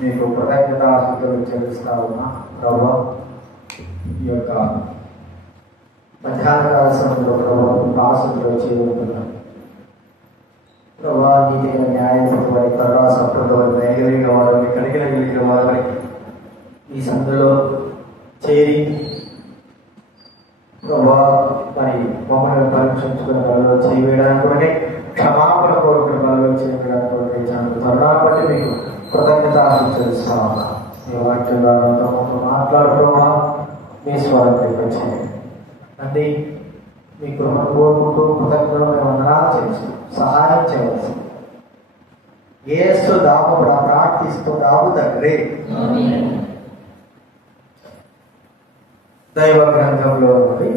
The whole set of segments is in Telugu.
మీకు కృతజ్ఞతాస్తుతులు చెల్లిస్తా ఉన్నా ప్రభు. ఈ యొక్క మధ్యాహ్నకాల సమయంలో ప్రభు ఆశతో చేరుకుంటున్నాం ప్రభా. నీతిగా న్యాయపూర్వక త్వరగా సంప్రదాయ దయగలిగిన వారిని కలిగిన వారిని ఈ సందులో చేరి ప్రభా మరి మమ్మల్ని పరీక్షించుకున్న వాళ్ళు చేయడానికి కూడా క్షమాపణ కోరుకున్న వాళ్ళు చేయడానికి కూడా చాలా త్వరగా బట్టి మీకు కృతజ్ఞత ఆశిస్తా ఉన్నా. మీ వాక్యంగా మాట్లాడుకోవా మీ స్వరం వచ్చేయండి అంటే మీ గృహం కోరుకుంటూ కృతజ్ఞతలు మేము వందనాలు చేసి సహాయం చేయవచ్చు. యేసు దాము ప్రార్థిస్తున్నాము తండ్రి. దైవ గ్రంథంలో నుండి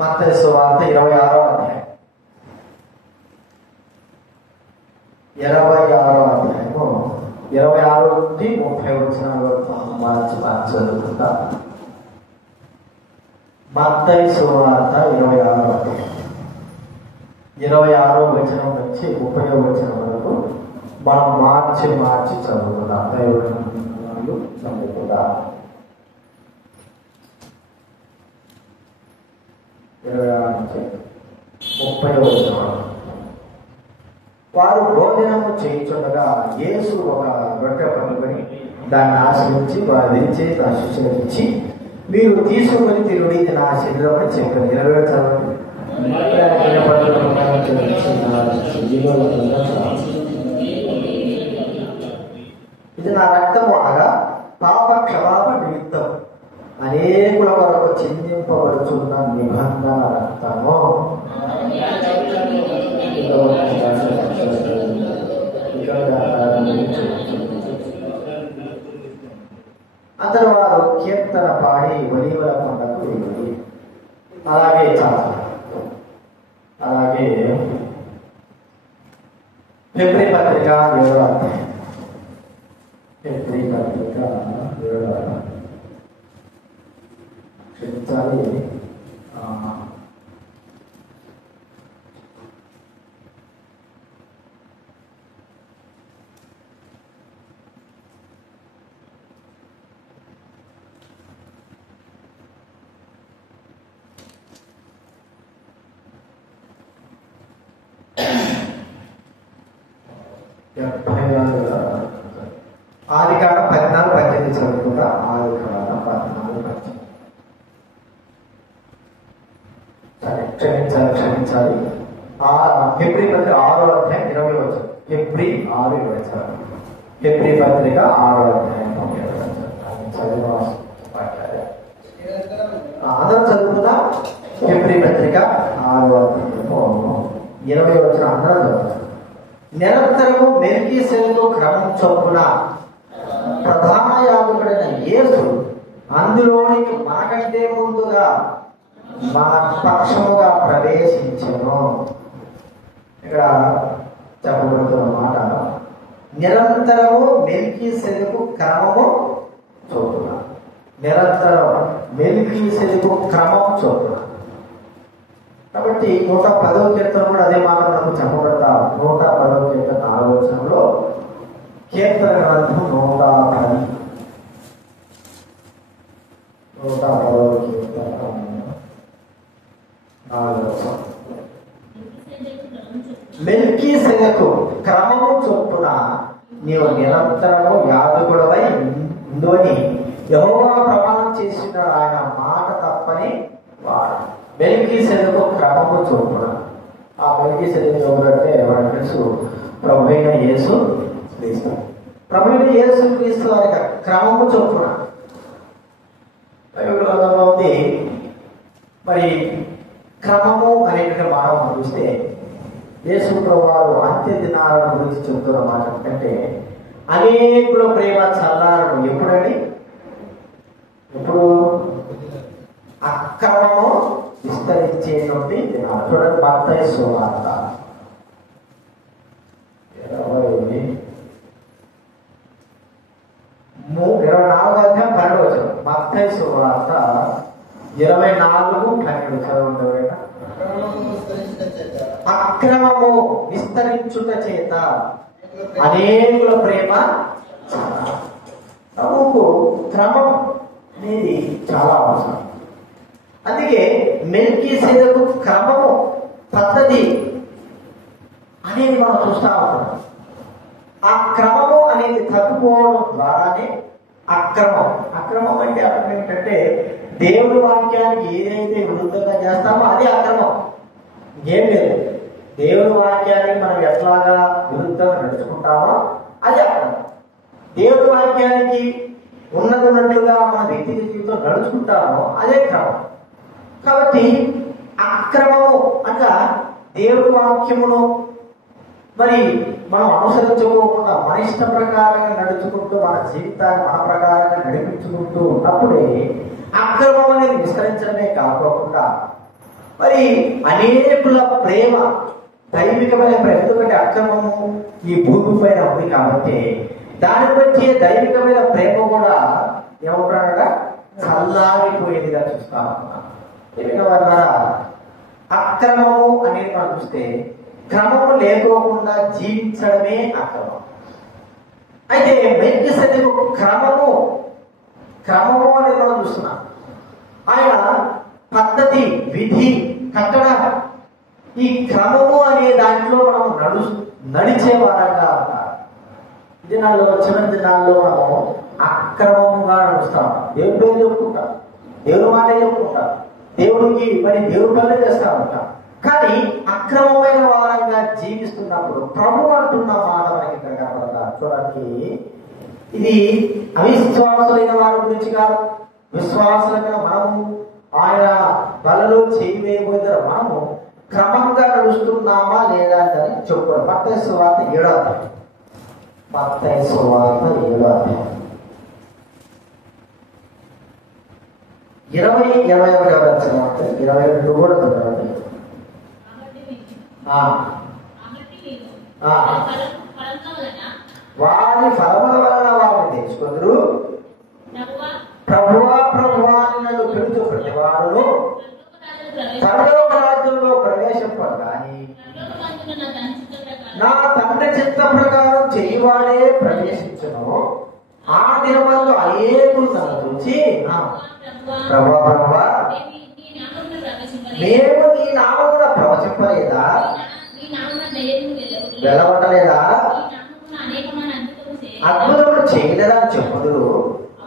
మత్తయి సువార్త 26వ అధ్యాయం 26 నుండి 30 వచనాలు మార్చి చదువుకుంటా. మత్తయి సువార్త 26వ అధ్యాయం 26వ వచనం నుంచి 30వ వచనం వరకు మనం మార్చి చదువుకుందాం. దైవ చదువుకుంటా. 26 నుంచి 30వ వచనం. వారు భోజనము చేయించుండగా యేసు ఒక రొట్టె పట్టుకొని దాన్ని ఆశ్రయించి వారు తెచ్చి తన శిష్యులకు ఇచ్చి, మీరు తీసుకుని తిరుడి ఇది నా శరీరం అని చెప్పారు. 20 చదవండి. ఇది నా రక్తము అనగా పాప క్షమాపణ నిమిత్తం అనేకుల వరకు చిందింపబడుచున్న నిబంధన రక్తము. అతను వారు కీర్తన పాడి ఒలీవల కొండకు వెళ్ళి అలాగే ఫిబ్రవరి పత్రిక 7వ అధ్యాయం. ఫిబ్రవరి పత్రిక 7వ క్షమించాలి ఆదికాండం 14:18 చదువుకుంటా. ఆదికాండం 14:18. క్షమించాలి. ఫిబ్రవరి పత్రిక 6వ అధ్యాయం 20వ వచనం. ఫిబ్రవరి 6:20. ఫిబ్రవరి పత్రిక 6వ అధ్యాయం 20వ వచనం. అందరం చదువుకుందాం. ఫిబ్రవరి పత్రిక 6వ అధ్యాయం 20వ వచనం అందరం చదువుతాం. నిరంతరము మెల్కీసెదెకు క్రమం చొప్పున ప్రధాన యాజకుడైన యేసు అందులోనికి మనకంటే ముందుగా మన పక్షముగా ప్రవేశించెను. ఇక్కడ చెప్పబడుతున్న మాట నిరంతరము మెల్కీసెదెకు క్రమము చొప్పున. నిరంతరం మెల్కీసెదెకు క్రమం చొప్పున. కాబట్టి 110వ కీర్తన కూడా అదే మాట మనకు చెప్పబడతా. 110వ కీర్తన 4వ వచనంలో కీర్తన గ్రంథం 110. 110వ కీర్తన 4వ వచనం. మెల్కీసెదెకు క్రమము చొప్పున నీవు నిరంతరము యాజకుడవై ఉందని యెహోవా ప్రమాణం చేసినాడు. ఆయన మాట తప్పని వాడు. మెల్కీసెదెకు క్రమము చొప్పున. ఆ మెల్కీసెదెకు ఎవరంటే మనకు తెలుసు, ప్రభువైన యేసు క్రీస్తు. ప్రభువైన యేసు క్రీస్తు వారి క్రమము చొప్పున ఉంది. మరి క్రమము అనేటువంటి మాట మనం చూస్తే యేసు ప్రభువారు అంత్య దినాల గురించి చెబుతున్న మాట అంటే అనేకుల ప్రేమ చల్లారడం ఎప్పుడండి? ఎప్పుడు? అక్రమము విస్తరించేటువంటి దినాలు. చూడండి మత్తయి సువార్త 24వ అధ్యాయం 12వ వచనం. మత్తయి సువార్త 24:12 చదవండి. అక్రమము విస్తరించుట చేత అనేకుల ప్రేమ ప్రభువుకు క్రమం అనేది చాలా అవసరం. అందుకే మెల్కీసెదెకు క్రమము, పద్ధతి అనేది మనం చూస్తా ఉంటాం. ఆ క్రమము అనేది తప్పుకోవడం ద్వారానే అక్రమం అంటే అర్థం ఏంటంటే దేవుడి వాక్యానికి ఏదైతే విరుద్ధంగా చేస్తామో అదే అక్రమం, ఏం లేదు. దేవుడి వాక్యానికి మనం ఎట్లాగా విరుద్ధంగా నడుచుకుంటామో అది అక్రమం. దేవుడి వాక్యానికి ఉన్నట్టుగా మన వ్యక్తిగత జీవితం నడుచుకుంటామో అదే క్రమం. కాబట్టి అక్రమము అనగా దేవుడి వాక్యమును మరి మనం అనుసరించుకోకుండా మన ఇష్ట ప్రకారంగా నడుచుకుంటూ మన జీవితాన్ని మన ప్రకారంగా నడిపించుకుంటూ ఉన్నప్పుడే అక్రమం అనేది విస్తరించడమే కాకుండా మరి అనేకుల ప్రేమ, దైవికమైన ప్రేమ. ఎందుకంటే అక్రమము ఈ భూమి పైన ఉంది కాబట్టి దాని బట్టి దైవికమైన ప్రేమ కూడా ఏమంటారా చల్లారిపోయేదిగా చూస్తా ఉన్నాం. అక్రమము అనేది మనం చూస్తే క్రమము లేకోకుండా జీవించడమే అక్రమం. అయితే మెల్కీసెదెకు క్రమము అనేది మనం చూస్తున్నాం. ఆయన పద్ధతి, విధి, కట్టడ, ఈ క్రమము అనే దాంట్లో మనం నడిచే వారంగా ఉన్నారు. చివరి దినాల్లో మనము అక్రమముగా నడుస్తాం. దేవుడి పేరు చెప్పుకుంటాం, దేవుడి మాట చెప్పుకుంటాం, దేవుడికి మరి దేవుడి పనులు చేస్తా ఉంటాం. కానీ అక్రమమైన వారంగా జీవిస్తున్నప్పుడు ప్రభు అంటున్న మాట మనకి ఇక్కడ కనపడతారు. చూడండి, ఇది అవిశ్వాసులైన వారి గురించి కాదు, విశ్వాసులైన మనము ఆయన బలలో చేయి వేయబోతున్న మనము క్రమంగా నడుస్తున్నామా లేదా అని చెప్పుకోవాలి. మత్తయి సువార్త 7వ అధ్యాయం, మత్తయి సువార్త 7వ అధ్యాయం 20-21 వచ్చిన 22 కూడా చదవండి. వారి ఫలముల వలన వారిని తెలుసుకుందరు. ప్రభువా ప్రభువా అని నన్ను పిలుచు ప్రతివాడును పరలోక రాజ్యంలో ప్రవేశింపడు కానీ నా తండ్రి చిత్త ప్రకారం చేయువాడే ప్రవేశించును. ఆ దినములలో అనేకులు నన్ను చూచి ప్రభువా ప్రభువా మేము నీ నామమున ప్రవచింపలేదా, వెళ్ళగొట్టలేదా, అద్భుతములు చేయలేదా అని చెప్పుదురు.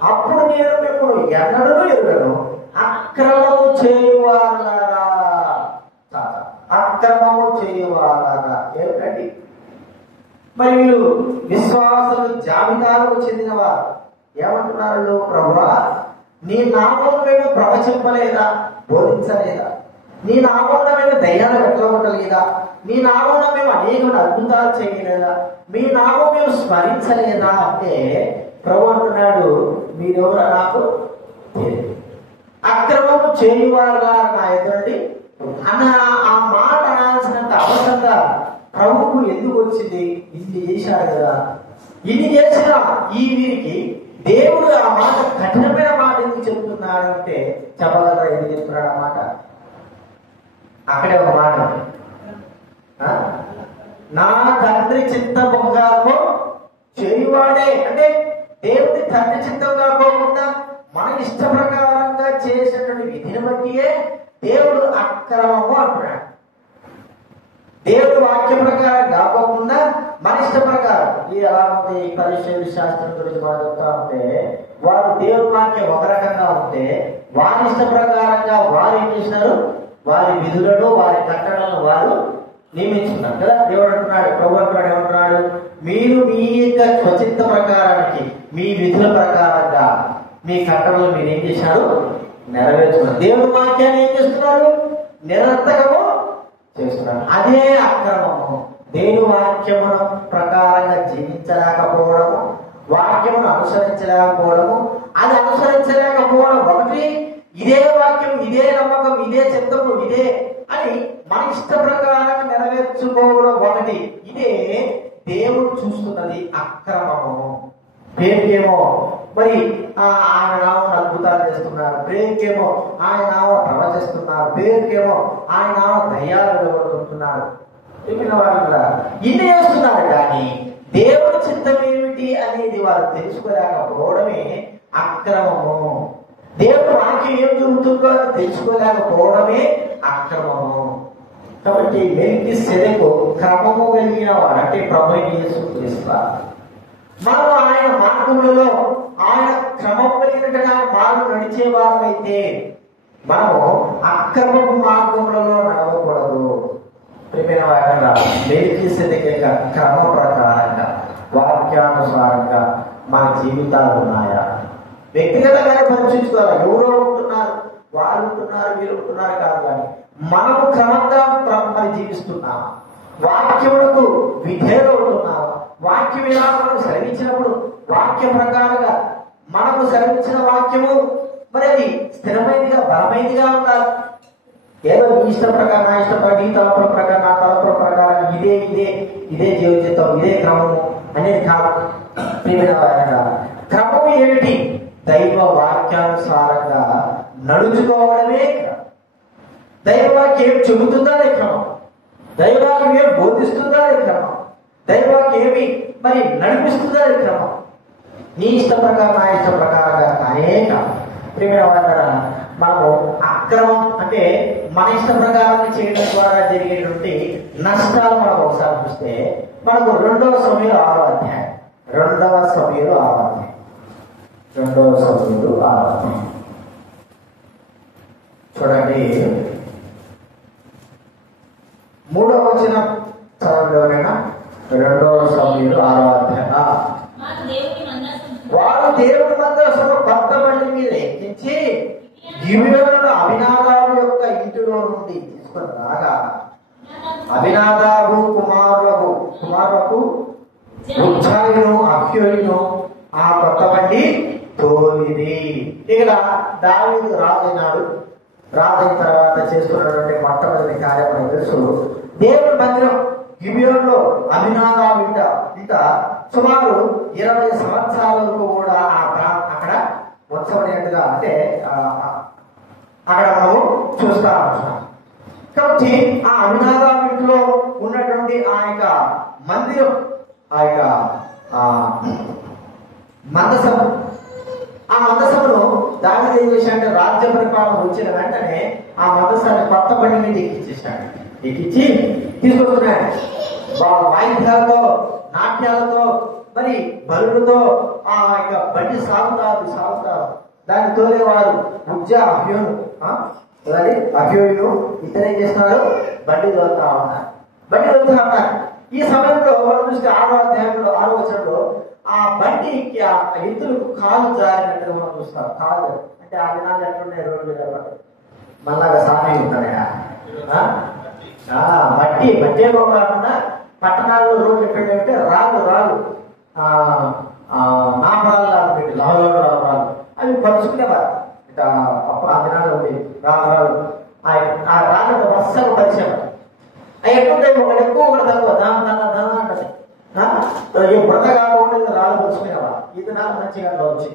అప్పుడు నేను మిమ్మల్ని ఎన్నడూ ఎరుగను. అక్రమము చేయువారారా, అక్రమము చేయువారారా. ఏమిటండి మరి వీళ్ళు విశ్వాసులు జాబితాలకు చెందినవారు ఏమంటున్నారు? ప్రభువా నీ నామమున మేము ప్రవచింపలేదా, బోధించలేదా, నీ నామమున మేము దయ్యాలు వెళ్ళగొట్టలేదా, నీ నామమున మేము అనేక అద్భుతాలు చేయలేదా, మీ నామం మేము స్మరించలేదా అంటే ప్రభు అంటున్నాడు, మీరెవరు నాకు తెలియదు. అక్రమము చేయువారుగా నా ఎదురండి అన్న ఆ మాట అనాల్సినంత అవసరంగా ప్రభువుకు ఎందుకు వచ్చింది? ఇన్ని చేశాడు కదా, ఇన్ని చేసిన ఈ వీరికి దేవుడు ఆ మాట, కఠినమైన మాట ఎందుకు చెప్తున్నాడు అంటే చెప్పగలరా? ఎందుకు చెప్తున్నాడు ఆ మాట? అక్కడే ఒక మాట, నా తండ్రి చిత్త ప్రకారము చేయువాడే. అంటే దేవుడి తండ్రి చిత్తం కాకుండా మన ఇష్ట ప్రకారంగా చేసినటువంటి విధిని బట్టియే దేవుడు అక్రమము అంటున్నాడు. దేవుడు వాక్య ప్రకారం కాకుండా మన ఇష్ట ప్రకారం. ఈ ఎలా ఉంది పరిశీలన శాస్త్రం గురించి మనం చెప్తా ఉంటే, వారు దేవుడి వాక్యం ఒక రకంగా ఉంటే వారి ఇష్ట ప్రకారంగా వారు ఏం చేసినారు? వారి విధులను వారి కట్టడలను వారు నియమించున్నారు కదా. దేవుడు అంటున్నాడు, ప్రభు అంటున్నాడు, ఏమంటున్నాడు? మీరు మీ యొక్క స్వచిత్త ప్రకారానికి, మీ విధుల ప్రకారంగా మీ కట్టడలు మీరు ఏం చేశారు? నెరవేర్చుకున్నారు. దేవుడి వాక్యాన్ని ఏం చేస్తున్నారు? నిరర్థకము చేస్తున్నారు. అదే అక్రమము. దేవుని వాక్యమును ప్రకారంగా జీవించలేకపోవడము, వాక్యమును అనుసరించలేకపోవడము. అది అనుసరించలేకపోవడం ఒకటి, ఇదే వాక్యం, ఇదే నమ్మకం, ఇదే చిత్తము, ఇదే అని మన ఇష్ట ప్రకారం నెరవేర్చుకోవడం ఒకటి. ఇదే దేవుడు చూస్తున్నది అక్రమము. పేరుకేమో మరి ఆయన నామం అద్భుతాలు చేస్తున్నారు, పేరుకేమో ఆయన నామం ప్రవచిస్తున్నారు, పేరుకేమో ఆయన నామం దయ్యాలు వెళ్ళగొడుతున్నారు. ఇన్ని చేస్తున్నారు కానీ దేవుడి చిత్తం ఏమిటి అనేది వారు తెలుసుకోలేకపోవడమే అక్రమము. దేవుడు వాక్యం ఏం జరుగుతుందో అని తెలుసుకోలేకపోవడమే అక్రమము. కాబట్టి మెల్కీసెదెకు క్రమము కలిగిన వాడు, అంటే ప్రభువైన యేసుక్రీస్తు. మనం ఆయన మార్గములలో ఆయన క్రమం కలిగినట్టుగా మార్గం నడిచేవారైతే మనము అక్రమపు మార్గములలో నడవకూడదు. మెల్కీసెదెకు యొక్క క్రమ ప్రకారంగా వాక్యానుసారంగా మన జీవితాలు ఉన్నాయా? వ్యక్తిగతంగానే పరీక్షించుకోవాలి. ఎవరో ఉంటున్నారు, వాళ్ళు ఉంటున్నారు, వీరు ఉంటున్నారు కాదు, కానీ మనము క్రమంగా మరి జీవిస్తున్నామా? వాక్యములకు విధేయులు అవుతున్నామా? వాక్యం ఎలా మనం సెలవించినప్పుడు వాక్య ప్రకారంగా మనము సెలవించిన వాక్యము మరి అది స్థిరమైనదిగా బలమైనదిగా ఉండాలి. ఏదో నీ ఇష్ట ప్రకారం, నా ఇష్ట ప్రకారం, నీ తలపుల ప్రకారం, నా తలపుల ప్రకారం ఇదే ఇదే ఇదే జీవితం, ఇదే క్రమము అనేది కాదు. క్రమము ఏమిటి? దైవ వాక్యానుసారంగా నడుచుకోవడమే క్రమం. దైవవాక్యం ఏమి చెబుతుందా అదే క్రమం. దైవవాక్యం ఏమి బోధిస్తుందా అదే క్రమం. దైవవాక్యం ఏమి మరి నడిపిస్తుందా అదే క్రమం. నీ ఇష్ట ప్రకారం, నా ఇష్ట ప్రకారంగా అనేక ప్రియమైన వాళ్ళ మనము అక్రమం అంటే మన ఇష్ట ప్రకారం చేయడం ద్వారా జరిగేటువంటి నష్టాలు మనం ఒకసారి చూస్తే మనకు 2వ సమయంలో 6వ అధ్యాయం, 2వ సమయంలో 6వ అధ్యాయం, 2వ సమయంలో 6వ అధ్యాయం చూడండి. 3వ వచనం చదవలేనా? 2వ సమయంలో 6వ అధ్యాయం. వారు దేవుడి మందసము కొత్త బండి మీద ఎక్కించి గిబియోనులో అబీనాదాబు యొక్క ఇంటిలో నుండి తీసుకొని రాగా అబీనాదాబు కుమారులకు ఉజ్జాయును అహ్యోయును ఆ కొత్త బండి తోలిది. ఇక్కడ దావీదు రాజైనాడు. రాజైన తర్వాత చేసుకున్నటువంటి మొట్టమొదటి కార్యక్రమం తెలుసు. దేవుడి మందిరం గిబియోనులో అబీనాదాబు ఇంట సుమారు 20 సంవత్సరాల వరకు కూడా అక్కడ ఉత్సవనట్టుగా అంటే అక్కడ మనము చూస్తా ఉంటున్నాం. కాబట్టి ఆ అబీనాదాబు ఇంట్లో ఉన్నటువంటి ఆ యొక్క మందిరం, ఆ యొక్క మందసము, ఆ మందసమును దావీదు ఏం చేశాడంటే రాజ్య పరిపాలన వచ్చిన వెంటనే ఆ మందసాన్ని కొత్త బండి మీద ఎక్కించేశాడు. ఎక్కించి తీసుకొస్తున్నాడు. వాయిద్యాలతో, నాట్యాలతో, మరి బలులతో ఆ యొక్క బండి సాగుతారు. దాన్ని తోలేవారు ఉజ్జా అహ్యోయును ఇతరేం చేస్తున్నారు? బండి తోలుతా ఉన్నారు. ఈ సమయంలో మనం చూస్తే 6వ అధ్యాయంలో 6వ వచనంలో ఆ బండికి ఆ ఎత్తులకు కాలు జారినట్టుగా మనం చూస్తాం. కాలు అంటే ఆ దినాలు ఎట్లున్నాయి? రోడ్లు మళ్ళాగా సామి ఉంటాయా? మట్టే కాకుండా పట్టణాల్లో రోడ్లు ఎక్కడంటే రాళ్ళు నామరాలు పెట్టి రాళ్ళు అవి పరుచుకునేవారు. ఆ దినాలు ఉండేవి రాళ్ళు. ఆ రాళ్ళతో వరుసగా పరిచేవారు. అవి ఎట్లుంటాయి? ఒకటి ఎక్కువ ఒకటి తక్కువ అంటది. బురద కాకుండా రాళ్ళు పరుచుకునేవారు. ఈ దినాలు మంచిగా వచ్చి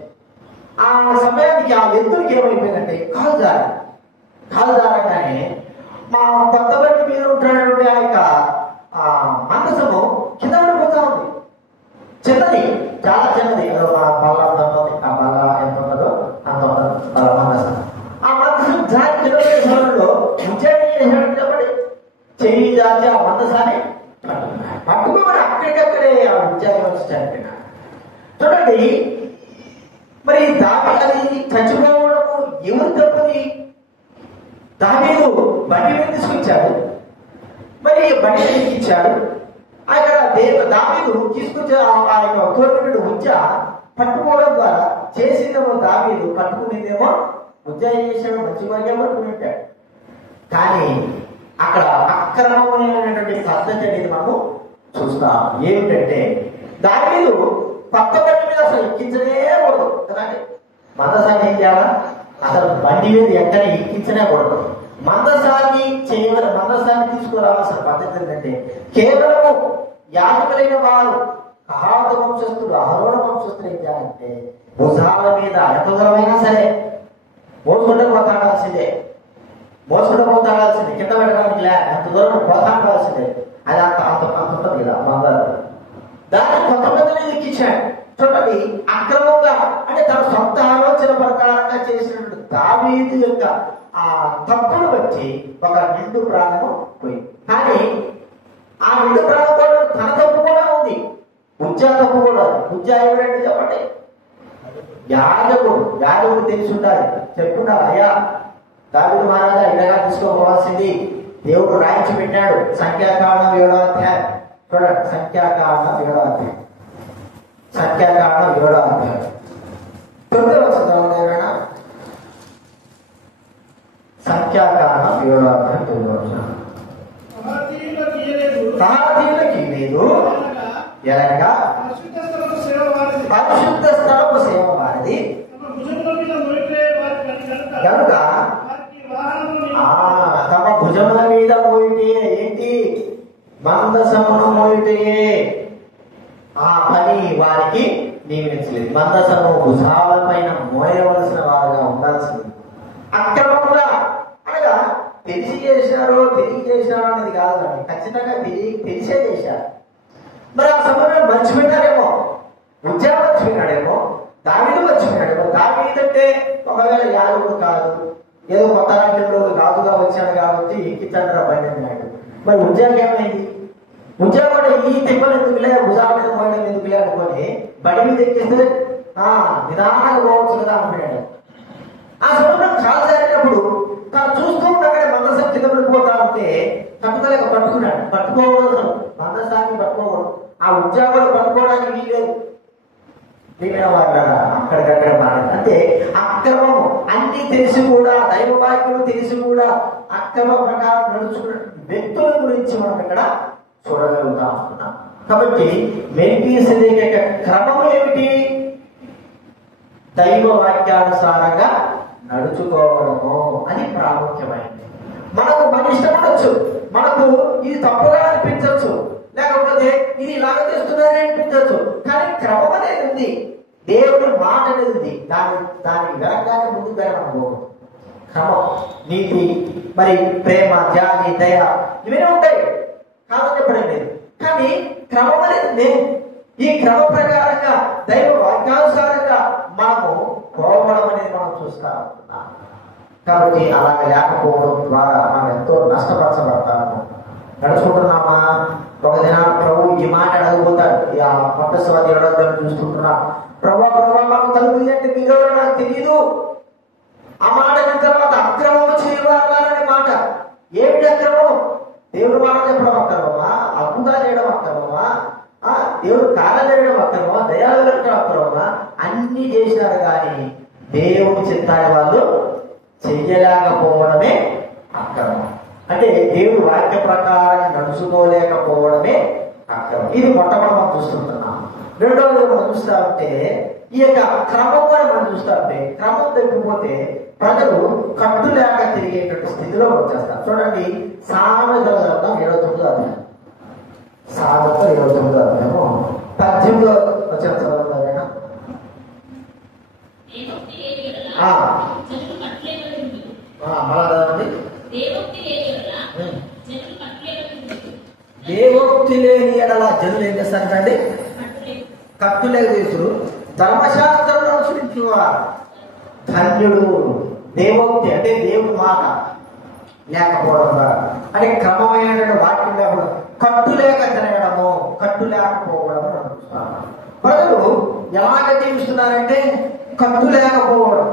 ఆ సమయానికి ఆ ఎత్తులకి ఏమైపోయిందంటే కాలు జారగానే మా కొత్త బండి మీద ఉంటున్నటువంటి ఆ యొక్క మందసము కింద పడిపోతా ఉంది. చిన్నది, చాలా చిన్నది. బల్ల ఎంత ఆ బల్ల ఎంత ఉన్నదో అంత ఉన్నది మందసం. ఆ మందసం జారి కింద పడే సమయంలో ఉజ్జాయిని చెప్పండి చెయ్యి జాతి ఆ మందసాన్ని పట్టుకోమని అక్కడికక్కడే ఆ ఉజ్జాయి వచ్చి చనిపోయినాడు. చూడండి, మరి అది చచ్చిపోవడము ఎవరు తప్పది? దావీదు బండి మీద తీసుకొచ్చాడు, మరి బండి ఇచ్చాడు. అక్కడ దావీదు తీసుకొచ్చే ఆ యొక్క తోటి ఉజ్జ పట్టుకోవడం ద్వారా చేసిందేమో దావీదు, పట్టుకునేదేమో ఉజ్జ చేసాడు, మంచి వర్గం పట్టుకుని. కానీ అక్కడ అక్రమమైనటువంటి పద్ధతి అనేది మనము చూస్తాం. ఏమిటంటే దావీదు కొత్త బండి మీద అసలు ఎక్కించలేకూడదు కదండి. మందసాన్ని ఏం చేయాలా? అసలు బండి మీద ఎక్కడ ఎక్కించనే కూడదు. మందసాన్ని తీసుకురావాల్సిన పద్ధతి ఏంటంటే కేవలము యాజకులైన వారు కహాత వంశస్థుడు, అహరోన వంశస్థులు ఏం చేయాలంటే భుజాల మీద ఎంత దూరమైనా సరే మోసుకుంటూ పోతాడాల్సిందే. కింద పెట్టడానికి ఎంత దూరం పోతాడాల్సిందే. అది అంత అంత అంత ఉంటుంది కదా బంగారు. దాన్ని కొంతమందిని ఎక్కించాడు. చూడండి, అక్రమంగా అంటే తన సొంత ఆలోచన ప్రకారంగా చేసినటువంటి దావీదు యొక్క ఆ తప్పును బట్టి ఒక నిండు ప్రాణము పోయింది. కానీ ఆ నిండు ప్రాణం కూడా తన తప్పు కూడా ఉంది, ఉజ్జా తప్పు కూడా. ఉజ్జా ఎవరంటే చెప్పండి, యాదవుడు తెలిసి ఉండాలి. చెప్పుండాలి, అయ్యా దావీదు మహారాజా ఇలాగా తీసుకోవాల్సింది దేవుడు రాయించి పెట్టాడు. సంఖ్యాకాండం 7వ అధ్యాయం చూడండి, సంఖ్యాకాండం 7వ అధ్యాయం 9వ అధ్యాయం 9వ వచనం. సంఖ్యాకాండం 7వ అధ్యాయం 9వ వచనం. తహతీయులకి లేదు ఎలాగా పరిశుద్ధ స్థలపు సేవ వారిది కనుక తమ భుజముల మీద మోయిటే ఏంటి మందసమును మోయిటే ఆ పని వారికి నియమించలేదు. మందసము భుజాల పైన మోయవలసిన వారుగా ఉండాల్సింది. అక్రమంగా అనగా తెలిసి చేశారో తెలియజేశారో అనేది కాదు, కానీ ఖచ్చితంగా తెలిసే చేశారు. మరి ఆ సమయంలో మర్చిపోయినారేమో, ఉజ్జా మర్చిపోయినాడేమో, దావీదు మర్చిపోయినాడేమో. దావీదంటే ఒకవేళ యాదవుడు కాదు, ఏదో కొత్త రాజ్యంలో రాజుగా వచ్చాడు కాబట్టి ఎక్కించాడు బండి అన్నాడు. మరి ఉజ్జాకి ఏమైంది? ఉజ్జా కూడా ఈ తిప్పలు ఎందుకులే, భుజాల మీద పోయడం ఎందుకులే అనుకొని బండి మీద ఎక్కిస్తే నిదానంగా పోవచ్చు కదా అనుకున్నాడు. ఆ సమయంలో కాలు జరిగినప్పుడు తాను చూస్తూ ఉండగానే మందసం కింద పడిపోతా ఉంటే పట్టుకోలేక పట్టుకోవడం మందసాన్ని పట్టుకోవడం, ఆ ఉద్యోగాలు పట్టుకోవడానికి వీలేదు. అక్కడికక్కడ మారదు. అంటే అక్రమం అన్ని తెలిసి కూడా, దైవ వాక్యం తెలిసి కూడా అక్రమ ప్రకారం నడుచుకున్న వ్యక్తుల గురించి మనం ఇక్కడ చూడగలుగుతా ఉంటున్నాం. కాబట్టి మెల్కీసెదెకు యొక్క క్రమం ఏమిటి? దైవ వాక్యానుసారంగా నడుచుకోవడము, అది ప్రాముఖ్యమైనది. మనకు మన ఇష్టం ఉండొచ్చు, మనకు ఇది తప్పుగా అనిపించవచ్చు, లేకపోతే ఇది ఇలాగ చేస్తున్నారని అనిపించవచ్చు, కానీ క్రమం అనేది ఉంది, దేవుడి మాట అనేది ఉంది. దానికి వెనకాల ముందుకు వెళ్ళడం క్రమం, నీతి, మరి ప్రేమ, జాలి, దయ ఇవన్నీ ఉంటాయి, కాదని చెప్పడం లేదు. కానీ క్రమం అనేది లేదు. ఈ క్రమ ప్రకారంగా దైవ వాక్యానుసారంగా మనము పోవడం అనేది మనం చూస్తా ఉంటున్నాం. కాబట్టి అలాగ లేకపోవడం ద్వారా మనం ఎంతో నష్టపరచబడతాము. నడుచుకుంటున్నామా? ఒక దినాన ప్రభు ఈ మాట అడగబోతాడు. ఆ మొట్టస్వాది అడగడం చూస్తుంటున్నాం. ప్రభు మాకు తలుపు అంటే మీరెవరో నాకు తెలియదు. ఆ మాట విన్న తర్వాత అక్రమము చేయవాలనే మాట. ఏమిటి అక్రమం? దేవుడు మాట చెప్పడం అక్రమమా? అద్భుతాలు చేయడం అక్రమమా? దేవుడు కాలం చేయడం అక్రమమా? దయాలు కట్టడం అక్రమమా? అన్ని చేశారు, కానీ దేవుడి చిత్తాన్ని వాళ్ళు చెయ్యలేకపోవడమే అక్రమం. అంటే దేవుడు వాక్య ప్రకారం నడుచుకోలేకపోవడమే అక్రమం. ఇది మొట్టమొదటి మనం చూస్తుంటున్నాం. రెండవది మనం చూస్తా ఉంటే ఈ యొక్క క్రమం కూడా మనం చూస్తా ఉంటే, క్రమం తప్పిపోతే ప్రజలు కట్టు లేక తిరిగేటువంటి స్థితిలో వచ్చేస్తారు. చూడండి, సామెతల గ్రంథం 29వ అధ్యాయం, సామెతలు 29వ అధ్యాయము 18వ వచనం చదవగలరా? దేవోక్తి లేని ఎడల జనులు ఏం చేస్తారంటే కట్టులేక తీసుడు. ధర్మశాస్త్రంలో అనుసరించేవారు ధన్యుడు. దేవోక్తి అంటే దేవుడి మాట లేకపోవడం ద్వారా, అంటే క్రమమైనటువంటి వాక్యం లేకపోవడం, కట్టులేక తిరగడము, కట్టు లేకపోవడం అనుకుంటున్నాను. ప్రజలు ఎలాగ జీవిస్తున్నారంటే కట్టు లేకపోవడం,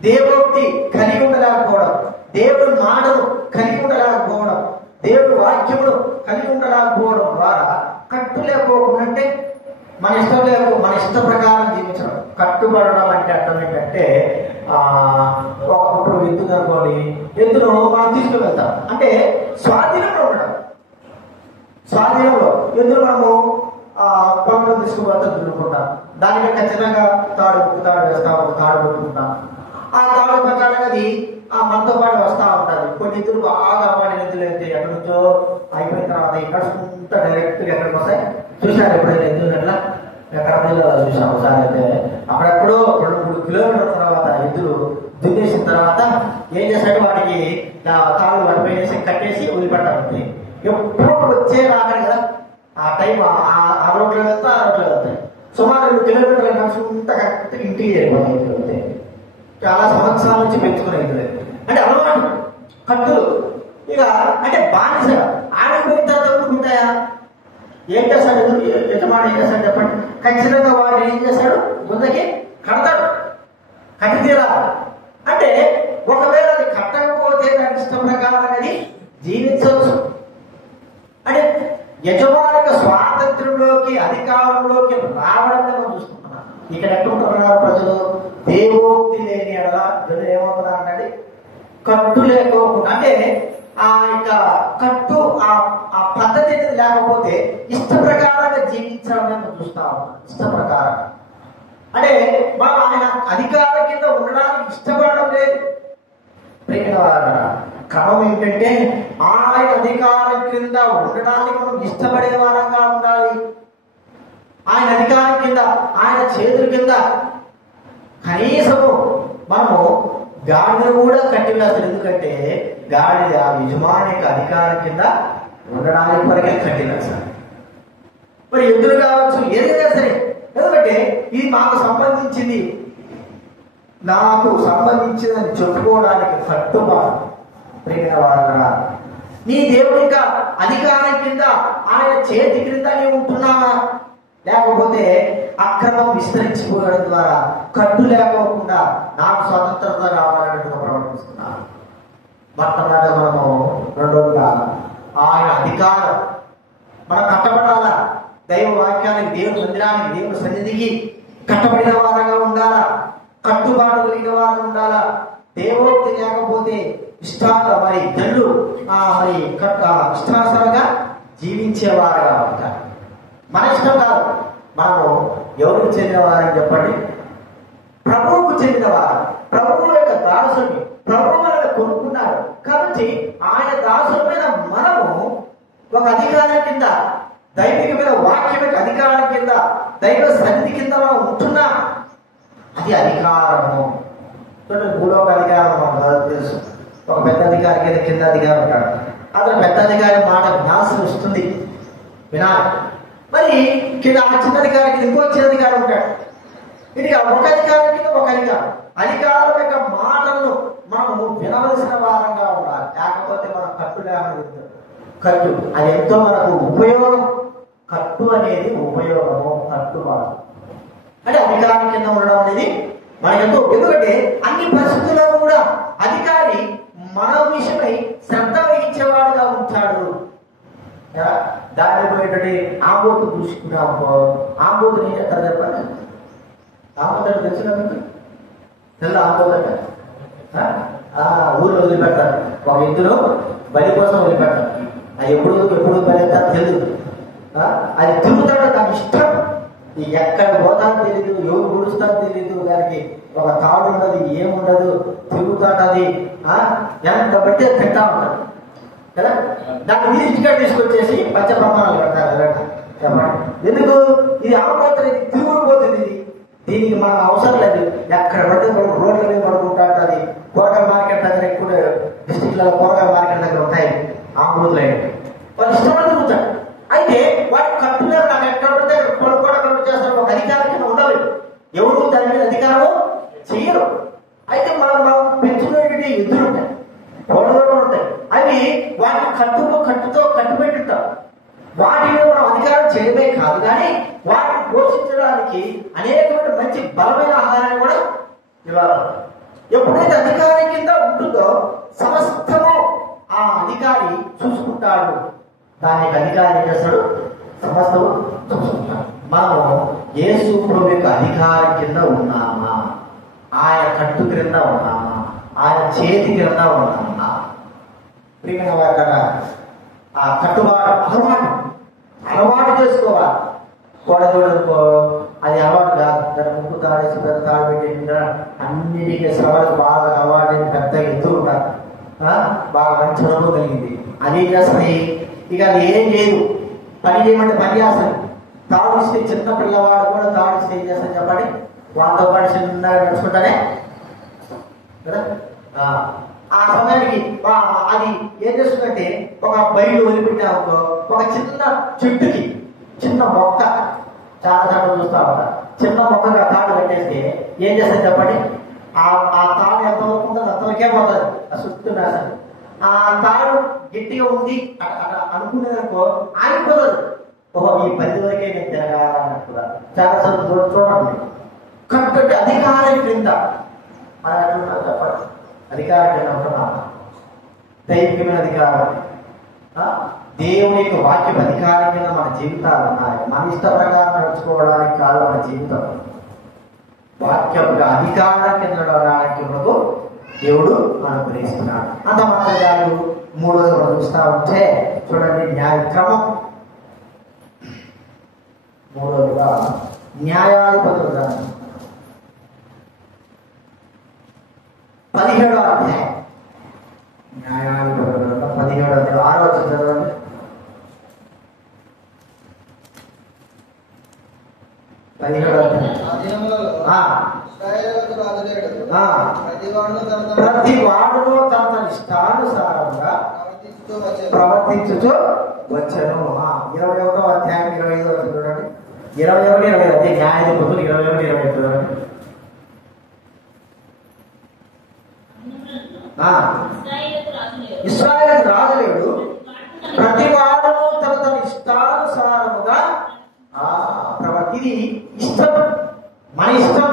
దేవోక్తి కలిగి ఉండలేకపోవడం, దేవుడి మాటను కలిగి ఉండలేకపోవడం, దేవుడి వాక్యమును కలిగి ఉండలేకపోవడం ద్వారా కట్టు లేకపోకుండా మన ఇష్ట ప్రకారం జీవించడం. కట్టుబడడం అంటే అర్థం ఏంటంటే, ఇప్పుడు ఎద్దు అనుకోండి, ఎద్దును మనం తీసుకువెళ్తాం అంటే స్వాధీనంలో ఉండడం. స్వాధీనంలో ఎద్దును మనము పొలంలో తీసుకువెళ్తా దున్నుకుంటాం, దానికి ఖచ్చితంగా తాడు వేస్తాం, తాడు పెట్టుకుంటాం. ఆ తాడు ప్రకారంగా అది మనతో పాటు వస్తా ఉంటుంది. కొన్ని ఎద్దులు బాగా పాడిన ఎద్దులు అయితే ఎక్కడి నుంచో అయిపోయిన తర్వాత నడుచుకుంటా డైరెక్ట్ గా ఎక్కడికి వస్తాయి. చూసారు ఎప్పుడైనా ఎద్దులు అట్లా? ఎక్కడ చూసాం ఒకసారి అయితే, అక్కడెప్పుడో 2-3 కిలోమీటర్ల తర్వాత ఎద్దులు దున్నేసిన తర్వాత ఏం చేస్తాడు, వాటికి తాళ్ళు పడిపోయేసి కట్టేసి వదిలిపెట్టాలి. ఎప్పుడో వచ్చే రాగానే కదా ఆ టైం ఆ రోడ్లో వెళ్తా ఆ రోడ్లో వెళ్తాయి. సుమారు 2 కిలోమీటర్ల నడుచుకుంటా కరెక్ట్గా ఇంటికి చేరిపోయి చాలా సంవత్సరాల నుంచి పెంచుకునే అంటే అలవాటు కట్టులు. ఇక అంటే బానిస ఆడిపోయిన తర్వాత ఉంటాయా? ఏం చేస్తాడు యజమాని? ఏం చేస్తాడు చెప్పండి? ఖచ్చితంగా వాడు ఏం చేస్తాడు? ముందకి కడతాడు, కట్టి తీరాలి. అంటే ఒకవేళ అది కట్టకపోతే దానికి ఇష్టం ప్రకారం అది జీవించవచ్చు. అంటే యజమానిక స్వాతంత్రంలోకి అధికారంలోకి రావడం మనం చూసుకుంటున్నాం. ఇక్కడ ఎట్లుంటున్నారు ప్రజలు? దేవోక్తి లేని ఎడల జనులు ఏమవుతున్నారు అంటే కట్టు లేకోకుండా, అంటే ఆ యొక్క కట్టు ఆ పద్ధతి లేకపోతే ఇష్ట ప్రకారంగా జీవించడం మనం చూస్తా ఉన్నాం. ఇష్ట ప్రకారం అంటే మనం ఆయన అధికారం కింద ఉండడానికి ఇష్టపడడం లేదు. క్రమం ఏంటంటే ఆయన అధికారం కింద ఉండడానికి మనం ఇష్టపడే వారంగా ఉండాలి. ఆయన అధికారం కింద, ఆయన చేతుల కింద కనీసము మనము గాడిని కూడా కట్టివేస్తాడు. ఎందుకంటే గాడి ఆ యజమాని యొక్క అధికారం కింద ఉండడానికి వరకే కట్టివేస్తాడు. మరి ఎదురు కావచ్చు, ఏదైనా సరే, ఎందుకంటే ఇది మాకు సంబంధించింది, నాకు సంబంధించిందని చెప్పుకోవడానికి కట్టుబాటు. ప్రేమ వాళ్ళ నీ దేవుని యొక్క అధికారం కింద, ఆయన చేతి క్రింద నీవు ఉంటున్నావా? లేకపోతే అక్రమం విస్తరించిపోయడం ద్వారా కట్టు లేకోకుండా నాకు స్వతంత్రత కావాలన్నట్టుగా ప్రవర్తిస్తున్నాను. మొట్టమొదట మనము రెండోదిగా ఆయన అధికారం మనం కట్టబడాలా. దైవ వాక్యానికి, దేవుని మందిరానికి, దేవుని సన్నిధికి కట్టబడిన వారంగా ఉండాలా, కట్టుబాటు కలిగిన వారంగా ఉండాలా. దేవోక్తి లేకపోతే మరి జనులు మరి ఇష్టానుసారంగా జీవించేవారుగా ఉంటారు. మన ఇష్టం కాదు. మనము ఎవరికి చెందిన వారని చెప్పండి? ప్రభువుకు చెందిన వారు, ప్రభువు యొక్క దాసుని. ప్రభువు మనల్ని కొనుక్కున్నారు కాబట్టి ఆయన దాసుల మనము ఒక అధికారం కింద, దైవికమైన వాక్యం యొక్క అధికారం కింద, దైవ సన్నిధి కింద మనం ఉంటున్నాం. అది అధికారము. భూలోక అధికారం మనకు తెలుసు. ఒక పెద్ద అధికారి కింద అధికారం ఉంటాడు. అతను పెద్ద అధికారి మాట వినాల్సి వస్తుంది, వినాలి. మరి కింద ఆ చిన్న అధికారికి ఇంకో చిన్న అధికారం ఉంటాడు. ఇది ఒక అధికారం కింద ఒక అధికారం. అధికారం యొక్క మాటలను మనము వినవలసిన వారంగా ఉండాలి. లేకపోతే మనం కట్టుగా కట్టు అది ఎంతో మనకు ఉపయోగం. కట్టు అనేది ఉపయోగము, కట్టుబాటు అంటే అధికారం కింద ఉండడం అనేది మనకు ఎంతో. ఎందుకంటే అన్ని పరిస్థితుల్లో కూడా అధికారి మన విషయమై శ్రద్ధ వహించేవాడుగా ఉంటాడు. దాన్ని పోయేటట్టు ఆంబోతు చూసుకున్నాము. ఆంబోతు నేను ఎక్కడ చెప్పాలి? ఆంబోతు తెలిసిన తెల్ల ఆంబోతట ఊళ్ళో వదిలిపెడతారు. ఒక ఇద్దరు బలి కోసం వదిలిపెడతారు. అది ఎప్పుడు బలి అవుతారో తెలియదు. అది తిరుగుతాడో దాని ఇష్టం. ఎక్కడ పోతానో తెలీదు, ఎవరు గుడుస్తారో తెలీదు. దానికి ఒక తాడు ఉండదు, ఏముండదు, తిరుగుతాడది. ఎంత బట్టి తింటా ఉంటాడు కదా. దాన్ని మీరు ఇంటికాడ తీసుకొచ్చేసి పంచ ప్రమాణాలు పెడతారు కదా. చెప్పండి ఎందుకు? ఇది ఆగిపోతుంది, ఇది తిరుగుపోతుంది. ఇది దీనికి మనకు అవసరం లేదు. ఎక్కడ పడితే రోడ్ల మీద పడుకుంటాడు. అది కూరగాయల మార్కెట్ దగ్గర, ఎక్కువ డిస్ట్రిక్ట్లలో కూరగాయల మార్కెట్ దగ్గర ఉంటాయి ఆంబోతులు. వాళ్ళు ఇష్టపడి తిరుగుతాడు. అయితే వాటి కట్టున్నారు. నాకు ఎక్కడ పడితే కొనుక్కోవడం చేస్తారు. ఒక అధికారం కింద ఉండాలి. ఎవరు దాని మీద అధికారం చెయ్యరు. అయితే మనం పెంచుకునేటువంటి ఎదురు ఉంటాయి, గొడవలు ఉంటాయి. అవి వాటిని కట్టుతో కట్టుబెట్టుంటాం. వాటి మీద మనం అధికారం చేయడమే కాదు, కానీ వాటిని పోషించడానికి అనేకమైన మంచి బలమైన ఆహారాన్ని కూడా ఇవ్వాలి. ఎప్పుడైతే అధికారం కింద ఉంటుందో సమస్తము ఆ అధికారి చూసుకుంటాడు. దానికి అధికారి ఏం చేస్తాడు? సమస్తము చూసుకుంటాడు. మనము యేసు ప్రభు యొక్క అధికారం కింద ఉన్నామా? ఆయన కట్టు క్రింద ఉన్నామా? ఆయన చేతి క్రింద ఉన్నామా? ప్రియమైన వారు, ఆ కట్టుబాటు అలవాటు చేసుకోవాలి. కూడదోడుకో అది అలవాటు కాదు. దాని ముక్కు తాడేసి పెద్ద తాడు పెట్టి అన్నిటికీ శ్రమలకు బాగా అలవాటు, పెద్ద ఎత్తులు బాగా మంచి అనుభవం కలిగింది. అది చేస్తుంది. ఇక అది ఏం లేదు, పని చేయమంటే పని చేస్తుంది. తాడు ఇస్తే చిన్న పిల్లవాడు కూడా తాడు ఇస్తే ఏం చేస్తాను చెప్పండి? వాళ్ళతో పాటు చిన్నగా నడుచుకుంటానే కదా. ఆ సమయానికి అది ఏం చేస్తుందంటే ఒక బయలు వదిలిపెట్టామనుకో, ఒక చిన్న చెట్టుకి చిన్న మొక్క, చాలా చోట్ల చూస్తా ఉంటా, చిన్న మొక్కగా తాడు కట్టేస్తే ఏం చేస్తుంది చెప్పండి, ఆ తాడు ఎంత వరకు ఉంటుందో అంతవరకే పోతుంది, సుస్తున్నా అసలు. ఆ తాడు గట్టిగా ఉంది అనుకునేదనుకో ఆగిపోతుంది. ఓహో ఈ 10 వరకే నేను తిరగాలన్నట్టుగా చాలా సార్లు చూడండి. కట్టుబడి అధికారం క్రింద చెప్పండి, అధికారం క్రింద ఉంటున్నా, దైవికమైన అధికారం, దేవుని యొక్క వాక్యం అధికారం కింద మన జీవితాలు ఉన్నాయి. మన ఇష్ట ప్రకారం నడుచుకోవడానికి కాదు మన జీవితం, వాక్యం అధికారం కింద నడవడానికి మనకు దేవుడు అనుగ్రహిస్తున్నాడు. అంత మాత్రం కాదు, 3వ చూస్తా ఉంటే చూడండి, న్యాయక్రమం. 3వదిగా న్యాయాధిపతులు 17వ అధ్యాయం, న్యాయాధిపతులు 17వ అధ్యాయం 6వ వచనం చదవండి. 17వ ప్రతి వాడును తన ఇష్టానుసారంగా ప్రవర్తించుతూ వచ్చను. 21వ అధ్యాయం 25వ వచనం చూడండి. 21, 25 న్యాయాధిపతులు 21, 25 చూడండి. ఇశ్రాయేలు రాజులేడు, ప్రతి వాడును తన ఇష్టానుసారముగా ఇది ఇష్టం, మన ఇష్టం.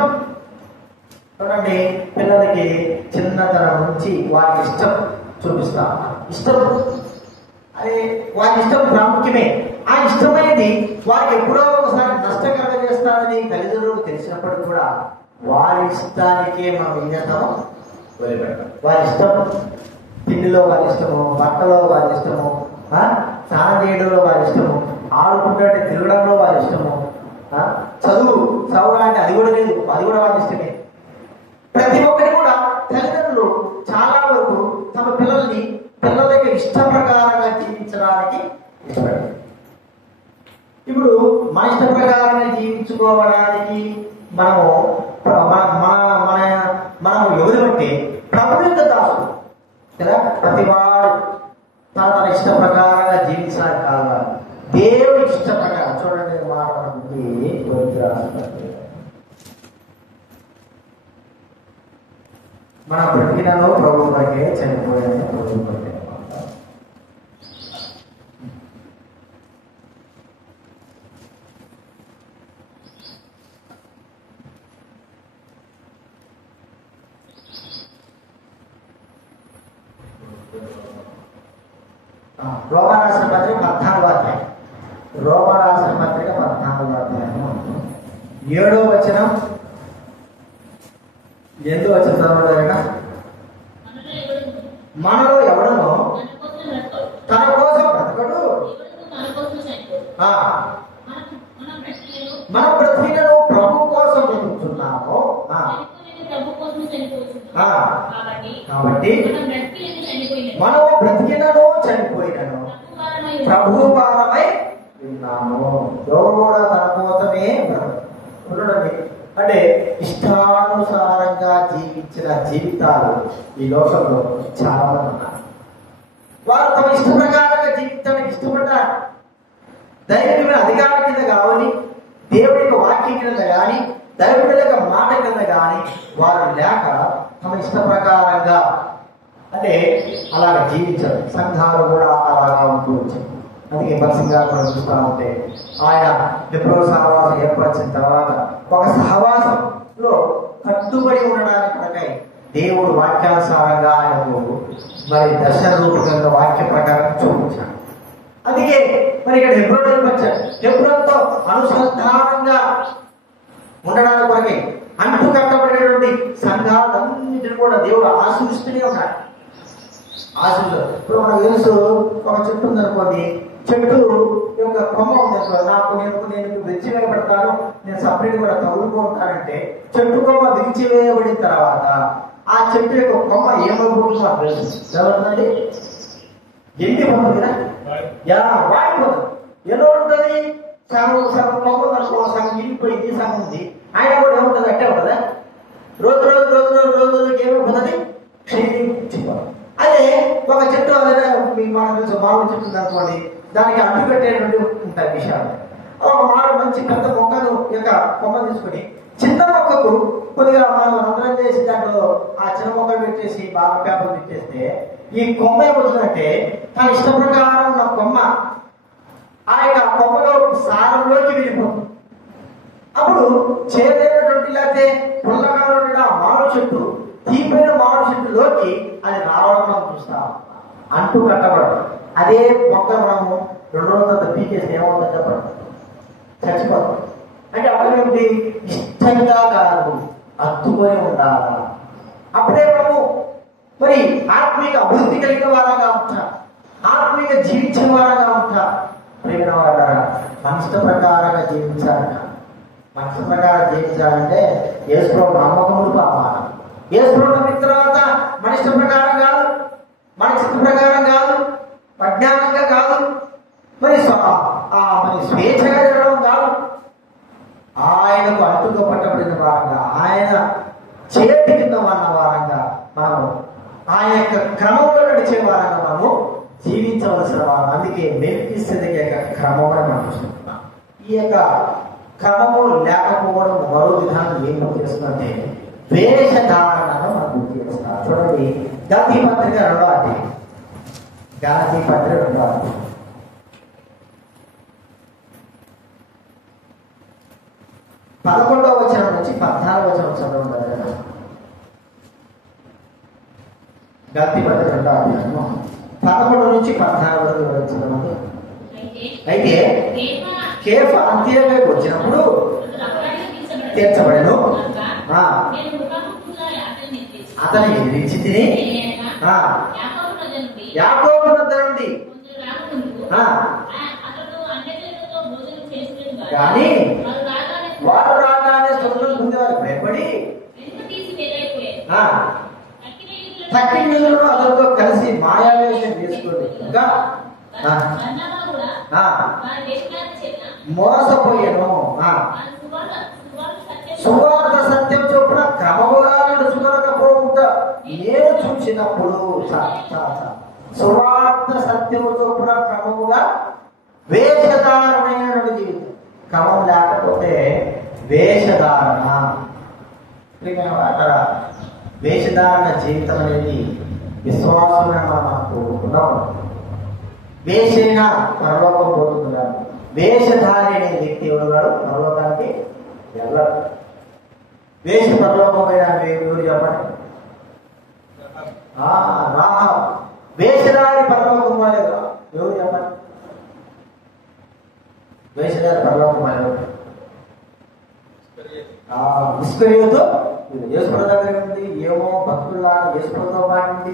చూడండి, పిల్లలకి చిన్నతనం నుంచి వారి ఇష్టం చూపిస్తాం. ఇష్టం అది వారి ఇష్టం ప్రాముఖ్యమే. ఆ ఇష్టమైనది వారికి ఎప్పుడో ఒకసారి నష్టకరంగా చేస్తారని తల్లిదండ్రులకు తెలిసినప్పటికీ కూడా వారి ఇష్టానికే మనం ఏం చేస్తాము, వదిలిపెడతాం. వారి ఇష్టం, తిండిలో వారి ఇష్టము, బట్టలో వారి ఇష్టము, స్నానం చేయడంలో వారి ఇష్టము, ఆడుకుంటే తిరగడంలో వారి ఇష్టము, చదువు అంటే అది కూడా లేదు, అది కూడా వారి ఇష్టమే. ప్రతి ఒక్కరి కూడా తల్లిదండ్రులు చాలా వరకు తమ పిల్లల యొక్క ఇష్ట ప్రకారంగా జీవించడానికి ఇష్టపడతారు. ఇప్పుడు మన ఇష్ట ప్రకారంగా జీవించుకోవడానికి మనము ఎవరి బట్టి ప్రభు యొక్క దాసుడు కదా. ప్రతివాడు తన ఇష్ట ప్రకారంగా జీవించాలి కాదు, దేవుడికి ఇష్ట ప్రకారం. చూడండి మాట మన బ్రతికినలో ప్రభు కొరకే, చనిపోయిన ప్రభు కొరకే. రోమరాసిన పత్రిక 14వ అధ్యాయం, రోమరాసిన పత్రిక 14వ అధ్యాయం 7వ వచనం, 8వ వచనం చదవలేక, మనలో ఎవడనో తన కోసం బ్రతకడు, మన బ్రతికినను ప్రభు కోసం బ్రతుకుతున్నాము. కాబట్టి మనము బ్రతికినను చనిపోయినను ప్రభు భారమై ఉన్నాము. ఎవరు కూడా తన కోసమే ఉండడండి. అంటే ఇష్టానుసారంగా జీవించిన జీవితాలు ఈ లోకంలో చాలా మంది ఉన్నారు. వారు తమ ఇష్ట ప్రకారంగా జీవితానికి ఇష్టపడ్డారు. దైవికమైన అధికారం కింద కావాలి, దేవుడి యొక్క వాక్యం కింద కానీ, దైవుడి యొక్క మాట కింద కానీ వారు లేక తమ ఇష్ట ప్రకారంగా అంటే అలాగ జీవించారు. సంఘాలు కూడా అలాగా ఉంటూ వచ్చాయి. అందుకే బస్సింగ్ గారు మనం చూస్తూ ఉంటే ఆయన ఎప్పుడో సహవాసం ఏర్పరిచిన తర్వాత ఒక సహవాసంలో కట్టుబడి ఉండడానికి కొరకై దేవుడు వాక్యానుసారంగా ఆయనకు మరి దర్శన రూపకంగా వాక్య ప్రకారం చూపించాడు. అందుకే మరి ఇక్కడ హెబ్రోన్ వచ్చాడు. హెబ్రోన్తో అనుసంధానంగా ఉండడానికి కొరకై అంటు కట్టబడినటువంటి సంఘాలన్నింటినీ కూడా దేవుడు ఆశీర్వదిస్తూనే ఉన్నాడు. ఆశీర్వాదం. ఇప్పుడు మనకు తెలుసు, ఒక చెట్టు ఉందనుకోండి, చెట్టు యొక్క కొమ్మ ఉంది, నాకు నేను విరిచివేయబడతాను, నేను సపరేట్ కూడా తగులుకుంటానంటే చెట్టు కొమ్మ విరిచివేయబడిన తర్వాత ఆ చెట్టు యొక్క కొమ్మ ఏమైపోతుందో నాకు తెలుసు. ఎవరుందండి ఎండిపోతుంది కదా, ఎలా వాడిపోతుంది. ఎలా ఉంటుంది, సగం కొమ్మ సగం ఎండిపోయింది, సగం ఉంది. ఆయన కూడా ఏముంటుంది, అట్టే ఉంటుందా? రోజు రోజుకి ఏమైపోతుంది, క్షీణించిపోతుంది. అదే ఒక చెట్టు అదే మీకు మనం తెలుసు మామిడి చెట్టు అనుకోండి, దానికి అడ్డు పెట్టేటువంటి ఉంటాయి విషయాలు. ఒక మామిడి మంచి పెద్ద మొక్కను యొక్క కొమ్మ తీసుకొని చిన్న మొక్కకు కొద్దిగా మనం రంధ్రం చేసి దాంట్లో ఆ చిన్న మొక్కలు పెట్టేసి బాగా పేపర్ పెట్టేస్తే ఈ కొమ్మ ఏమవుతుందంటే తన ఇష్ట ప్రకారం ఉన్న కొమ్మ ఆ యొక్క కొమ్మలో సారంలోకి వెళ్ళిపోతుంది. అప్పుడు చేదైనటువంటి లేకపోతే పుల్లగా ఉన్న మామిడి చెట్టు తీపైన మామిడి చెట్టులోకి అది రావడం మనం చూస్తాం. అంటూ కట్టబడదు. అదే మొక్క మనము 2 రోజుల తర్వాత పీకేస్తే ఏమవుతుందో చెప్పండి, చచ్చిపోతాం. అంటే అప్పుడేమిటి, ఇష్టంగా కాదు, అద్దుకొని ఉండాలా. అప్పుడే మనము మరి ఆత్మీయ అభివృద్ధి కలిగిన వారంగా ఉంటా, ఆత్మీయ జీవించిన వారంగా ఉంటా. ప్రేమ వాళ్ళరా, మనిషి ప్రకారంగా జీవించాలట. మనిషి ప్రకారం జీవించాలంటే యేసుప్రభు నమ్మకములు కావాలి. యేసుప్రభు నమ్మిన తర్వాత మనిషి ప్రకారం కాదు, మన చిత్త ప్రకారం కాదు, అజ్ఞానంగా కాదు, మరి స్వేచ్ఛగా జరగడం కాదు. ఆయనకు అడ్డుగా పట్టబడిన వారంగా, ఆయన చేతి కింద ఉన్న వారంగా మనము ఆయన యొక్క క్రమంలో నడిచే వారంగా మనము జీవించవలసిన వారు. అందుకే మెల్కీసెదెకు యొక్క క్రమం అని మనం చూస్తున్నాం. ఈ యొక్క క్రమము లేకపోవడం మరో విధానం ఏం చేస్తుందంటే వేషధారణను మనం గుర్తు చేస్తాం. చూడండి, గాంధీ పత్రిక 2వ అధ్యాయం, గాంధీ పత్రిక 2వ అధ్యాయం 11వ వచనం నుంచి 14వ వచనం చదవండి. గాంధీ పత్రిక 2వ అధ్యాయం 11 నుంచి 14 వరకు చదవండి. అయితే కేఫా అంత్యోదయకు వచ్చినప్పుడు తీర్చబడెను. అతని ఎదిరించి తిని యాకోబు వద్ద నుండి కానీ వారు రాగానే స్వర్గం పొందేవారు భయపడి తక్కిన యూదులను అతనితో కలిసి మాయావేషం వేసుకోండి, ఇంకా మోసపోయాను. సువార్త సత్యం చొప్పున క్రమముగా నడుచుకోకపోకుండా నేను చూసినప్పుడు సువార్త సత్యం చొప్పున క్రమముగా వేషధారణమైన జీవితం. క్రమం లేకపోతే వేషధారణ. వేషధారణ జీవితం అనేది విశ్వాసంగా మనకు ఉన్నాము. వేషైన పరలోకం పోతున్నాడు. వేషధారి అనే వ్యక్తి ఎవరు పరలోకానికి వెళ్ళరు. వేష పరలోకమైన ఎవరు చెప్పండి? రాహాబు. వేషధారి పరలోకం వాళ్ళేదా ఎవరు చెప్పండి? వేషధారి పరలోకం వాళ్ళు ఇస్కరియోతు యేసుప్రభు దగ్గర ఉంది. ఏమో భక్తుల్లా యేసుప్రభుతో పాటు ఉంది.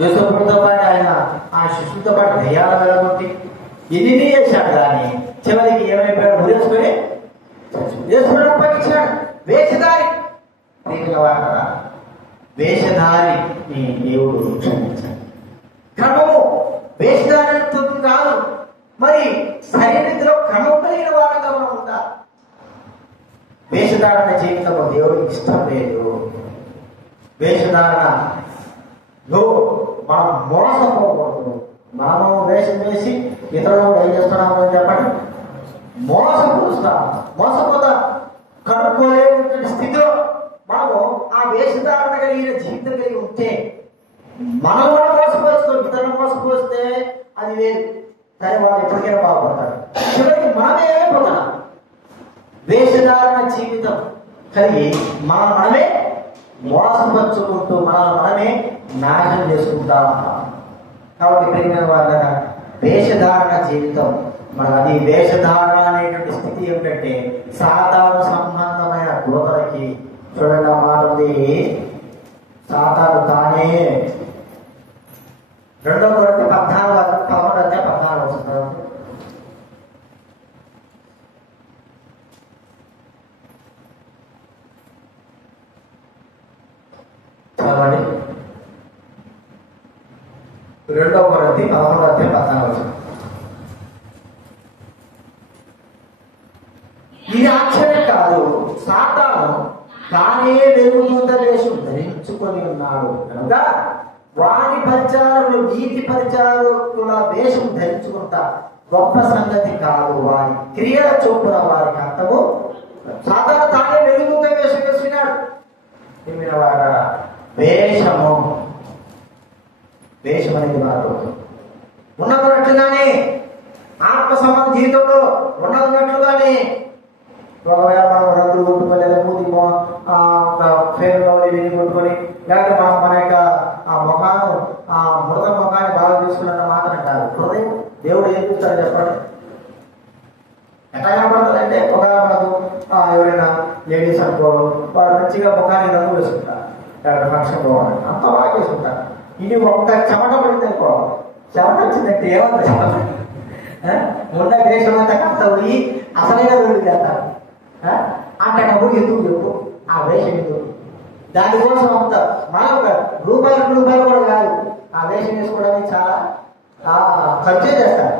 యేసుప్రభుతో పాటు ఆయన ఆ శిష్యులతో పాటు దయ్యాలు వెళ్ళగొట్టి ఎన్ని చేశాడు. కానీ చివరికి ఏమైపోయాడు? ఊరేసుకొని యేసుప్రభు అప్పగించాడు. వేషధారి. వేషధారి దేవుడు క్షమించాడు. క్రమము వేషధారితో కాదు, మరి సరైనదిలో క్రమం కలిగిన వారంగా మనం ఉండాలి. వేషధారణ జీవితంలో దేవుడికి ఇష్టం లేదు. వేషధారణలో మనం మోసపోకూడదు. మనం వేషం వేసి ఇతరులు ఏం చేస్తున్నామని చెప్పండి, మోసపోతాం. కనుక్కోలేని స్థితిలో మనము ఆ వేషధారణ కలిగిన జీవితం కలిగి ఉంటే మనం కూడా మోసపోస్తాం. ఇతరులు మోసపోస్తే అది వేరు, కానీ వాళ్ళు ఎప్పటికైనా బాగుపడతారు. చివరికి మనమే ఏమైపోతున్నాం? వేషధారణ జీవితం కలిగి మనమే మోసపరుచుకుంటూ మనమే నాశనం చేసుకుంటాం. కాబట్టి ప్రియమైన వాళ్ళ వేషధారణ జీవితం అది వేషధారణ అనేటువంటి స్థితి ఏమిటంటే సాతాను సంబంధమైన దూతలకి చూడండి ఆ మాట ఉంది. సాతాను తానే 2 కొరింథీ 11:14 వస్తున్నారు. చదవండి. 2 కొరింథీ 11:14. ఇది ఆశ్చర్యం కాదు, సాతాను తానే వెలుగుదూత వేషం ధరించుకుని ఎంచుకొని ఉన్నాడు కనుక వారి పరిచారకులు నీతి పరిచారకుల వేషం ధరించుకుంటా గొప్ప సంగతి కాదు. వారి క్రియల చొప్పున వారికి అర్థము సాధారణ తానే వెలుగుతో వేషం వేసుకున్నాడు. వేషము వేషం అనేది మారుతుంది. ఉన్నట్లుగానే ఆత్మ సంబంధ జీవితంలో ఉన్నట్లుగానే ఒకవేళ మనం రంగులు కొట్టుకొని లేదా మూతి ఫేర్లో కొట్టుకొని లేకపోతే మన యొక్క ఆ ముఖాను ఆ మృత ముఖాన్ని బాగా చూసుకున్న మాత్రం కాదు. హృదయం దేవుడు ఏం చూస్తారో చెప్పండి. ఎట్లా కనపడుతుందంటే ఒకవేళ మనకు ఎవరైనా లేడీస్ అనుకో వాళ్ళు మంచిగా ముఖాన్ని రంగు వేసుకుంటారు, లేకపోతే ఫంక్షన్ పోవాలి అంత బాగా చేసుకుంటారు. ఇది ఒక్క చెమట పడింది అనుకో, చెమట వచ్చిందంటే ఏమన్నా ఉన్న దేశం అంతా కాస్త పోయి అసలైన రోజు చేస్తారు. అంటప్పుడు ఎందుకు చెప్పు ఆ వేషం ఎందుకు? దానికోసం అంత మన రూపాయలు కూడా కాదు, ఆ వేషం వేసుకోవడానికి చాలా ఖర్చు చేస్తారు.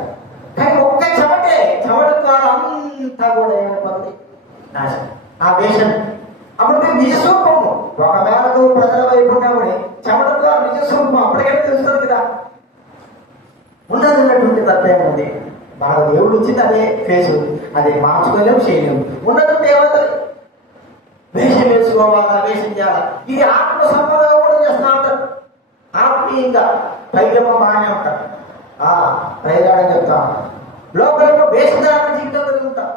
కానీ ఒక్క చెమట ద్వారా అంతా కూడా ఏమైపోతుంది నాశనం ఆ వేషం. అప్పుడు మీరు నిజస్వరూపము ఒకవేళ నువ్వు ప్రజల వైపు ఉన్నామని చెమట ద్వారా నిజస్వరూపం అప్పటికైనా తెలుస్తుంది కదా. ఉన్నటువంటి తత్వం ఉంది. బాగా దేవుడు వచ్చింది అదే ఫేసు, అదే మార్చుకోలేము చేయలేము. ఉన్నటువంటి ఏమవుతుంది? వేషం వేసుకోవాలా, వేషం చేయాలా. ఇది ఆత్మ సంపదగా కూడా చేస్తా ఉంటారు. ఆత్మీయంగా పైకేమో బాగానే ఉంటారు, ప్రయోజనం చెప్తా లోపలేమో వేషధారణ జీవితం వెలుగుతాం.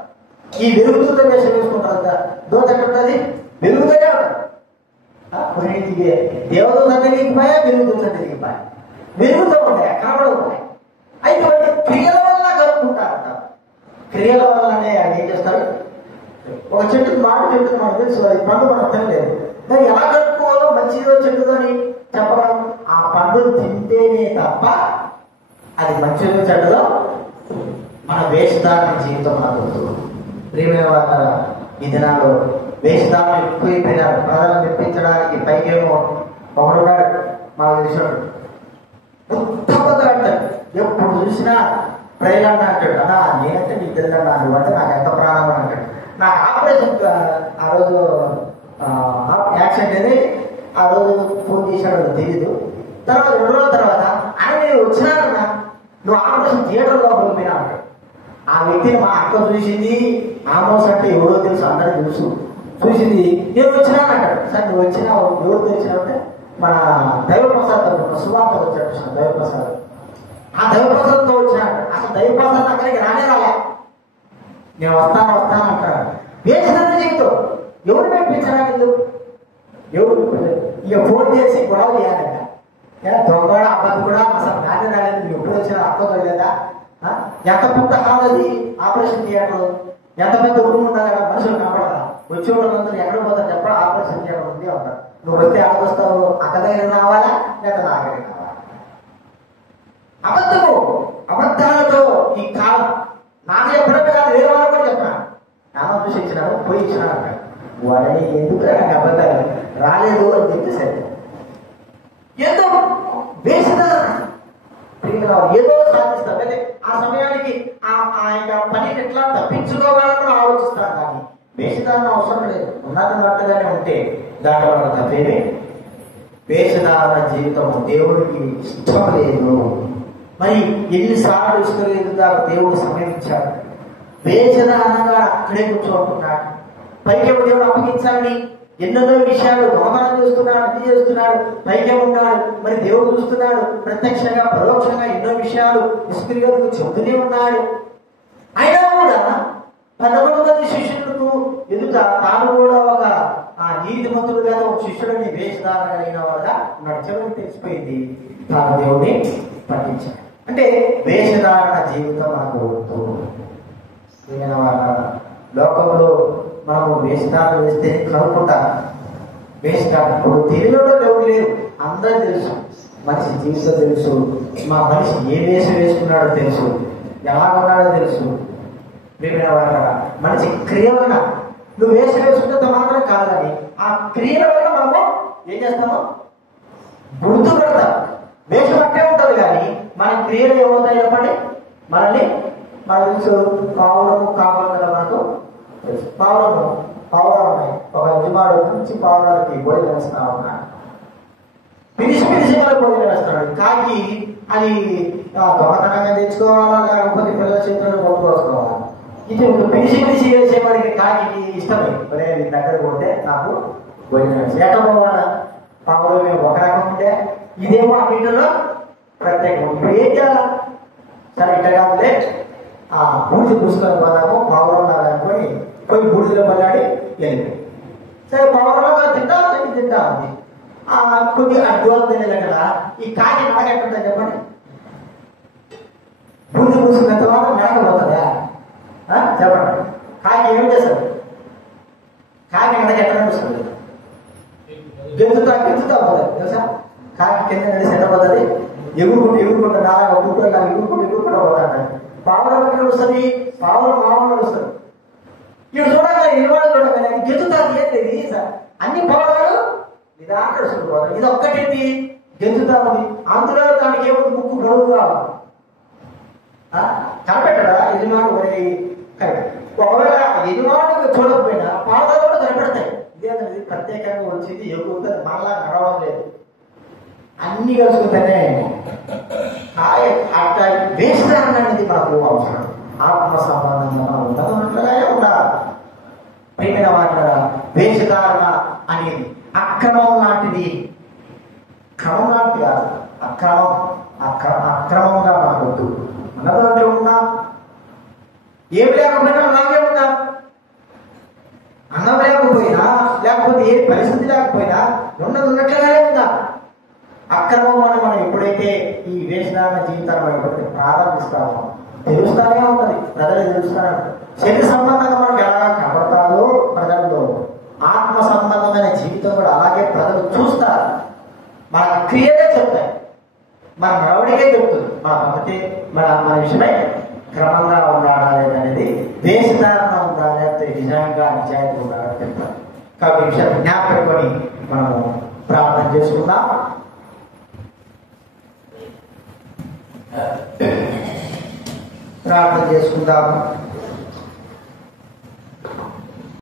ఈ వెలుగుతో వేషం వేసుకుంటారు కదా, దోత ఎక్కడున్నది? వెలుగుతూనే ఉంటారు. దేవదూత అంటే దిగిపోయా, వెలుగుదూత అంటే దిగిపోయా, వెలుగుతూ ఉంటాయి, కనబడుతున్నాయి. అయితే క్రియల వల్ల కలుపుకుంటారంట. క్రియల వల్లనే ఆయన ఏం చేస్తారు? ఒక చెట్టు మామిడి చెట్టు మనకు తెలుసు, అది పండు మనకు తినలేదు. దాన్ని ఎలా కలుపుకోవాలో మంచిదో చెట్టుదో అని చెప్పడం, ఆ పండును తింటేనే తప్ప అది మంచిదో చెడ్డదో మన వేషధారణ జీవితం మనకు ప్రియమైన ఈ దినాల్లో వేషధారణ ఎక్కువైపోయినారు. ప్రజలను మెప్పించడానికి పైకేమో ఒకడున్నాడు మాకు తెలిసినాడు, ఉత్తమత అంటాడు. ఎప్పుడు చూసినా ప్రజలన్న అంటాడు, అన్నా నేనంటే నీకు తెలియదన్నా, నువ్వంటే నాకు ఎంత ప్రాణం అంటాడు. నాకు ఆపరేషన్ ఆ రోజు యాక్సిడెంట్ అనేది ఆ రోజు ఫోన్ చేశాడు తెలీదు. తర్వాత 2 రోజుల తర్వాత ఆయన నేను వచ్చినానన్నా, నువ్వు ఆపరేషన్ థియేటర్ లోపల పోయినా అంటాడు. ఆ వ్యక్తిని మా అక్క చూసింది, ఆమోస్ అంటే ఎవరో తెలుసు, అందరూ తెలుసు, చూసింది. నేను వచ్చినానంటాడు. సార్ నువ్వు వచ్చినా ఎవరు తెలిసినావంటే మన దైవప్రసాద్ సువార్త వచ్చాడు, దైవప్రసాద్. ఆ దైవప్రసాద్తో వచ్చినాడు. అసలు దైవప్రసాద్ అక్కడికి రాలే. నేను వస్తాను అంటాడు. వేసిన జీవితం ఎవరు మెప్పించడానికి ఎందుకు? ఎవరు ఇక ఫోన్ చేసి గొడవ చేయాలంట. దొంగ అబ్బాయి కూడా అసలు నాదే రాలేదు, నువ్వు ఎప్పుడు వచ్చినా అర్థం లేదా? ఎంత పెద్ద హాల్ అది ఆపరేషన్ థియేటర్, ఎంత పెద్ద రూమ్ ఉండాలి కదా, మనుషులు కనపడరా? వచ్చే వాళ్ళందరూ ఎక్కడ పోతారు చెప్ప, ఆపరేషన్ థియేటర్ ఉంది అంటారు. నువ్వు వస్తే ఆడొస్తావు, అక్క దగ్గర రావాలా లేక నా దగ్గర రావాలా? అబద్ధాలతో ఈ కాలం నాకు ఎప్పుడైనా కాదు, వేరే వాళ్ళు కూడా చెప్పాను. నాన్న చూసి ఇచ్చినాడు, పోయి ఇచ్చినాడు అంటాడు. వాడని ఎందుకు నాకు అబద్ధాలు రాలేదు అని చెప్పేసరి ఏదో వేసిన ఏదో సాధిస్తాం. అంటే ఆ సమయానికి ఆయన పనిని ఎట్లా తప్పించుకోవాలని ఆలోచిస్తాను. కానీ వేషధారణ అవసరం లేదు, ఉన్నట్టుగానే ఉంటే దాంట్లో తప్పేమి. వేషధారణ జీవితం దేవుడికి ఇష్టం లేదు. మరి ఎన్నిసార్లు ఇష్టం లేదు, దాకా దేవుడు సమయం ఇచ్చాడు. వేషధారణగా అక్కడే కూర్చోకుంటున్నాడు. పైకేమో దేవుడు అప్పగించాలని ఎన్నెన్నో విషయాలు దోహదం చేస్తున్నాడు, అది చేస్తున్నాడు, పైకే ఉన్నాడు. మరి దేవుడు చూస్తున్నాడు, ప్రత్యక్షంగా పరోక్షంగా ఎన్నో విషయాలు నిష్క్రియలకు చెబుతూనే ఉన్నాడు. అయినా కూడా 11 మంది శిష్యులకు ఎదుట తాను కూడా ఒక నీతిమంతుడుగా ఒక శిష్యుడిని వేషధారణ కలిగిన వాడుగా నడిచడం తెలిసిపోయింది. తాను దేవుడిని పట్టించాడు. అంటే వేషధారణ జీవితం మనకు వద్దు. లోకంలో మనము వేషధారణ వేస్తే కనుక్కుంటా. వేషధారణ ఇప్పుడు తెలియలో దేవుడు లేదు, అందరూ తెలుసు. మనిషి జీవితం తెలుసు, మా మనిషి ఏ వేషం వేసుకున్నాడో తెలుసు, ఎలా ఉన్నాడో తెలుసు. మనిషి క్రియ వల్ల నువ్వు వేషం వేసుకుంటే మాత్రం కాదని ఆ క్రియల వల్ల మనము ఏం చేస్తాము? గుర్తు పెడతాం. వేషం అట్టే ఉంటుంది కానీ మన క్రియలు ఏమవుతాయి చెప్పండి? మనల్ని మన తెలుసు. పావులము కావాలి కదా మనకు పావులము ఉన్నాయి. ఒక యజమాడు మంచి పావులకి భోజనం వేస్తా ఉన్నాడు. పిలిచి మనకు భోజనం వేస్తున్నాడు. కాకి అది దొంగతనంగా తెచ్చుకోవాలా, లేకపోతే పిల్లల చేతులను కొనుక్కోవాలా? ఇది పిలిచి వేసేవాడికి కాకి ఇష్టమే. ఒరే నీ దగ్గర పోతే నాకు భోజనం వేసి ఎట్లా పోవాలా? పావులో మేము ఒక రకం ఉంటే ఇదేమో అన్నింటిలో ప్రత్యేకం. ఇప్పుడు ఏం చేయాలా? సరే ఇట్లా కాదులే, బూడిద పూసుకొని పోదాము, పావులో ఉన్నారనుకొని పోయి బూడిదలో పల్లాడి వెళ్ళిపోయి. సరే పావులో తింటా ఉంది. కొద్దిగా అడ్డువాళ్ళు తినలే కదా. ఈ కాకి నడగెట్టుంటా చెప్పండి. బూడిద పూసుకున్న తర్వాత నడకపోతుందా? చెప్పండి. కాకి ఏం చేస్తారు? కాకి నడగెట్టడం వస్తుంది, గెంతుతా పోతుంది తెలుసా? కాకి కింద నడిచి ఎండపోతుంది, ఎగురుకుంటూ నాలుగు కుక్కలు ఎగురుకుంటూ పోతాడు. పావుల వస్తుంది, పావుల మామూలు వస్తుంది. ఇప్పుడు చూడగా ఇరువాడు చూడగానే గెంతుతాది. ఏంటి సార్? అన్ని పావులు నిదానం నడుచుకుంటున్నారు. ఇది ఒక్కటేంటి గెంతుతా ఉంది. అందులో దానికి ఏముంది? ముక్కు పొడవుగా కనిపెట్టడా యజమాడు? ఒరే ఒకవేళ యజమాడు చూడకపోయినా పావులు కూడా కనిపెడతాయి. ఇదేంటది ప్రత్యేకంగా వచ్చింది, ఎగురుతుంది, మళ్ళా నడవడం లేదు, అన్ని కలుసుకుంటేనే అట్లా వేషధారణ అనేది మనకు అవసరం. ఆత్మ సంబంధంగా ఉన్నట్లుగానే ఉండాలి. ప్రియమైన వాటి వేషధారణ అనేది అక్రమం లాంటిది. క్రమం లాంటిది కాదు, అక్రమంగా మనకొద్దు. ఉన్నదంటే ఉన్నాం, ఏమి లేకపోయినా అలాగే ఉన్నాం. అన్నం లేకపోయినా, లేకపోతే ఏ పరిస్థితి లేకపోయినా ఉన్నట్లుగానే ఉందా. అక్రమం అని మనం ఎప్పుడైతే ఈ వేషధారణ జీవితాన్ని మనం ఎప్పుడైతే ప్రారంభిస్తామో తెలుస్తానే ఉంటుంది, ప్రజలు తెలుస్తానే ఉంటుంది. శరీర సంబంధంగా మనకు ఎలా కనబడతారో ప్రజల్లో, ఆత్మ సంబంధమైన జీవితం కూడా అలాగే ప్రజలు చూస్తారు. మన క్రియలే చెప్తాయి, మన నడవడికే చెప్తుంది. మన పద్ధతి, మన విషయమై క్రమంగా ఉండాలా అనేది, వేషధారణ ఉందా లేకపోతే నిజాయితీ ఉండాలని చెప్తారు. కాబట్టి ఈ విషయాన్ని జ్ఞాపకం పెట్టుకొని మనము ప్రార్థన చేసుకుందాం. ప్రార్థన చేసుకుందాం.